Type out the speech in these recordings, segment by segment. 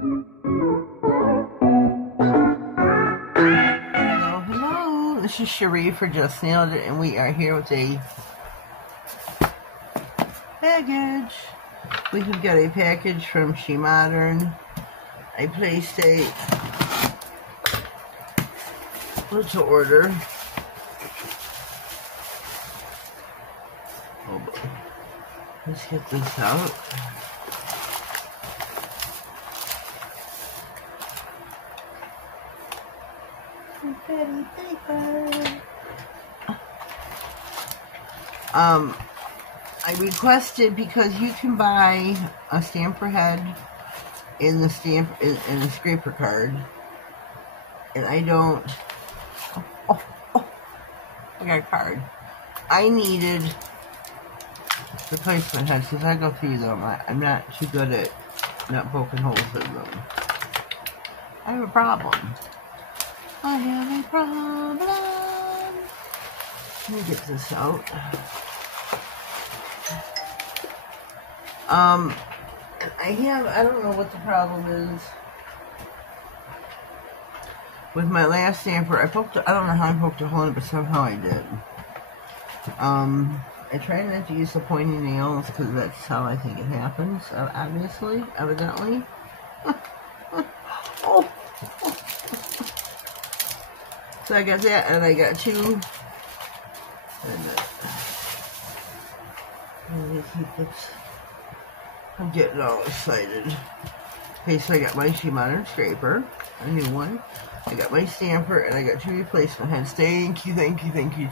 Hello, this is Cherie for Just Nailed It, and we are here with a package. We have got a package from SheModern. I placed a little order. Oh boy. Let's get this out. Confetti paper. I requested, because you can buy a stamper head in the stamp in a scraper card, and I don't. I got a card. I needed replacement heads because I go through them. I'm not too good at not poking holes in them. I have a problem. I have a problem. Let me get this out. I don't know what the problem is with my last stamper. I don't know how I poked a hole in it, but somehow I did. I try not to use the pointy nails because that's how I think it happens, obviously, evidently. Oh. So I got that, and I got two. I'm getting all excited. Okay, so I got my SheModern scraper, a new one. I got my stamper, and I got two replacement heads. Thank you,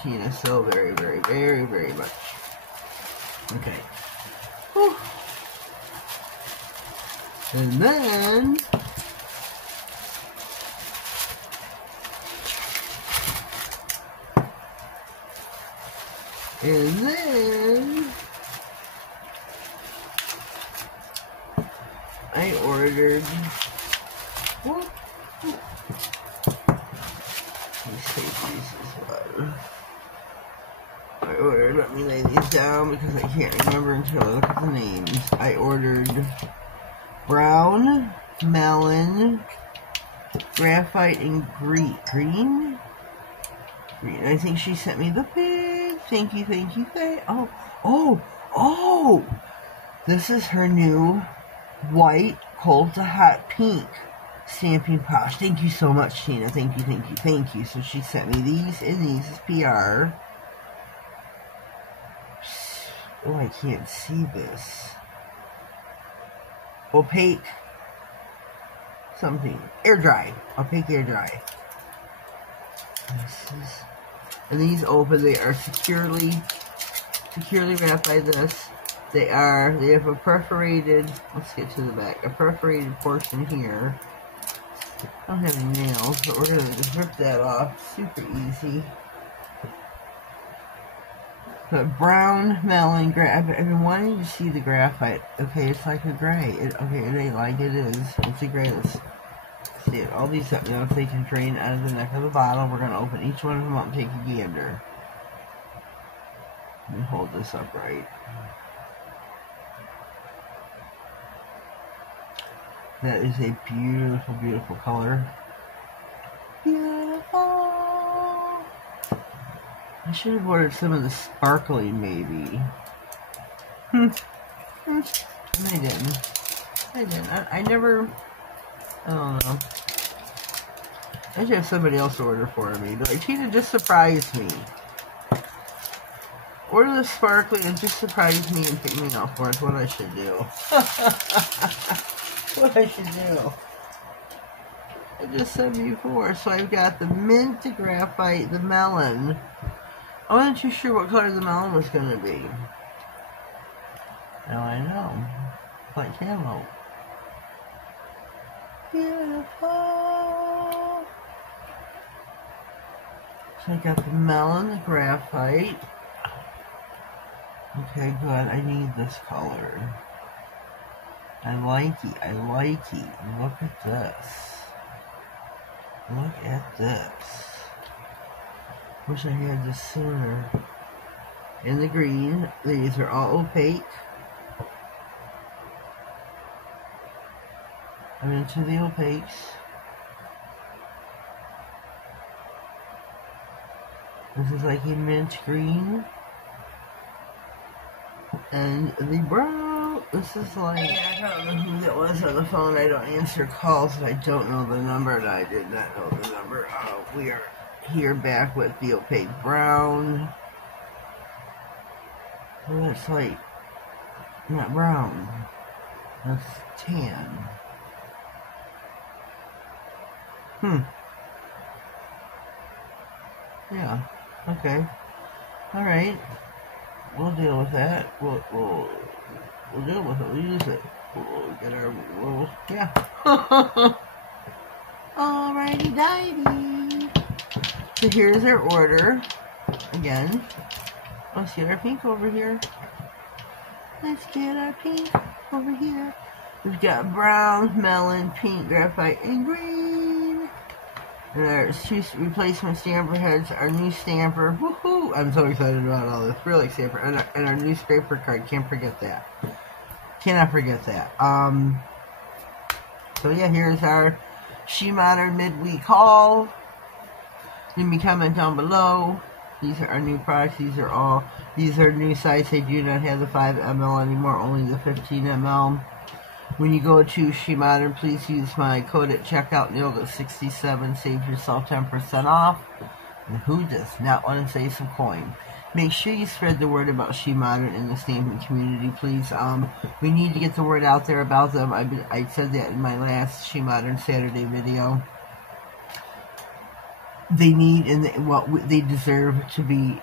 Tina, so very, very, very, very much. Okay. Whew. And then I ordered. Let me lay these down because I can't remember until I look at the names. I ordered brown, melon, graphite, and green. I think she sent me the big thank you. Oh! This is her new white cold to hot pink stamping pouch. Thank you so much, Tina. Thank you. So she sent me these, and these is PR. Oh, I can't see this. Opaque something. Air dry. Opaque air dry. And these open. They are securely wrapped by this. They have a perforated, let's get to the back, a perforated portion here. I don't have any nails, but we're going to just rip that off. Super easy. But brown, melon, I've been wanting to see the graphite. Okay, it's like a gray. It ain't like it is. It's a gray. Let's see it. All these up now, if they can drain out of the neck of the bottle, we're going to open each one of them up and take a gander. Let me hold this upright. That is a beautiful, beautiful color. Beautiful. I should have ordered some of the sparkling, maybe. I didn't. I never. I don't know. I should have somebody else order for me. But like, Tina just surprised me. Order the sparkling and just surprise me and pick me up for it. What I should do. What I should do. I just said before. So I've got the mint, the graphite, the melon. I wasn't too sure what color the melon was going to be. Now I know. It's like camo. Beautiful. So I got the melon, the graphite. Okay, good. I need this color. I like it. Look at this. Look at this. Wish I had this sooner. And the green. These are all opaque. I'm into the opaques. This is like a mint green. And the brown, this is like, I don't know who that was on the phone. I don't answer calls if I don't know the number, and I did not know the number. We are here back with the opaque brown. Well, that's like, not brown, that's tan. Yeah, okay. Alright. We'll deal with that. We'll deal with it. We'll use it. We'll get our, yeah. Alrighty dighty. So here's our order. Again. Let's get our pink over here. Let's get our pink over here. We've got brown, melon, pink, graphite, and green. And there's 2 replacement stamper heads. Our new stamper. Woohoo! I'm so excited about all this. Really stamper. And our new scraper card. Can't forget that. Cannot forget that. So yeah, here's our SheModern midweek haul. Leave me a comment down below. These are our new products. These are new size. They do not have the 5 ml anymore, only the 15 ml. When you go to SheModern, please use my code at checkout, Nailed It9, save yourself 10% off. And who does not want to save some coin? Make sure you spread the word about SheModern in the stamping community, please. We need to get the word out there about them. I said that in my last SheModern Saturday video. They need they deserve to be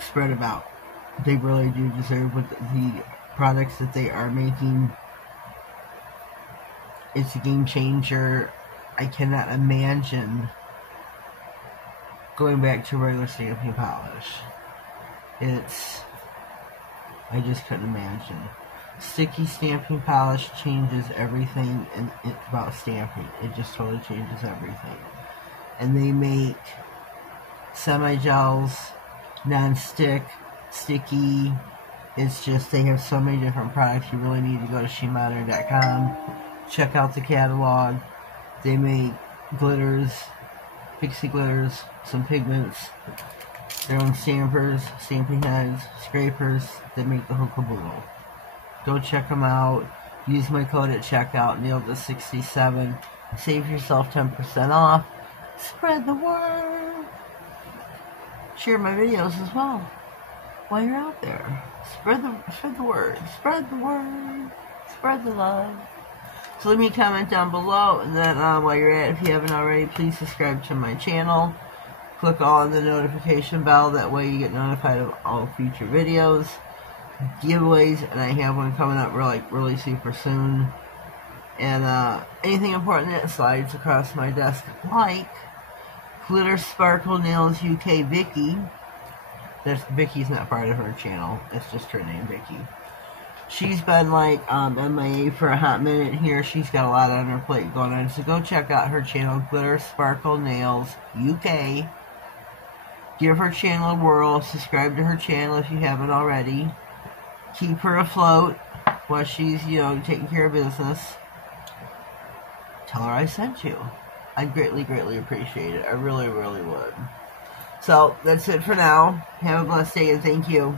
spread about. They really do deserve what the products that they are making. It's a game changer. I cannot imagine going back to regular stamping polish. I just couldn't imagine. Sticky stamping polish changes everything about stamping. It just totally changes everything. And they make semi-gels, non-stick, sticky. It's just, they have so many different products. You really need to go to SheModern.com. Check out the catalog. They make glitters, pixie glitters, some pigments, their own stampers, stamping heads, scrapers. They make the whole caboodle. Go check them out. Use my code at checkout, Nailed It9. Save yourself 10% off. Spread the word. Share my videos as well while you're out there. Spread the word. Spread the word. Spread the love. So leave me a comment down below, and then while you're at it, if you haven't already, please subscribe to my channel. Click on the notification bell. That way you get notified of all future videos, giveaways, and I have one coming up really super soon. And anything important that slides across my desk, like Glitter Sparkle Nails UK Vicky. Vicky's not part of her channel. It's just her name, Vicky. She's been like MIA for a hot minute here. She's got a lot on her plate going on. So go check out her channel, Glitter Sparkle Nails UK. Give her channel a whirl. Subscribe to her channel if you haven't already. Keep her afloat while she's, taking care of business. Tell her I sent you. I'd greatly appreciate it. I really would. So, that's it for now. Have a blessed day and thank you.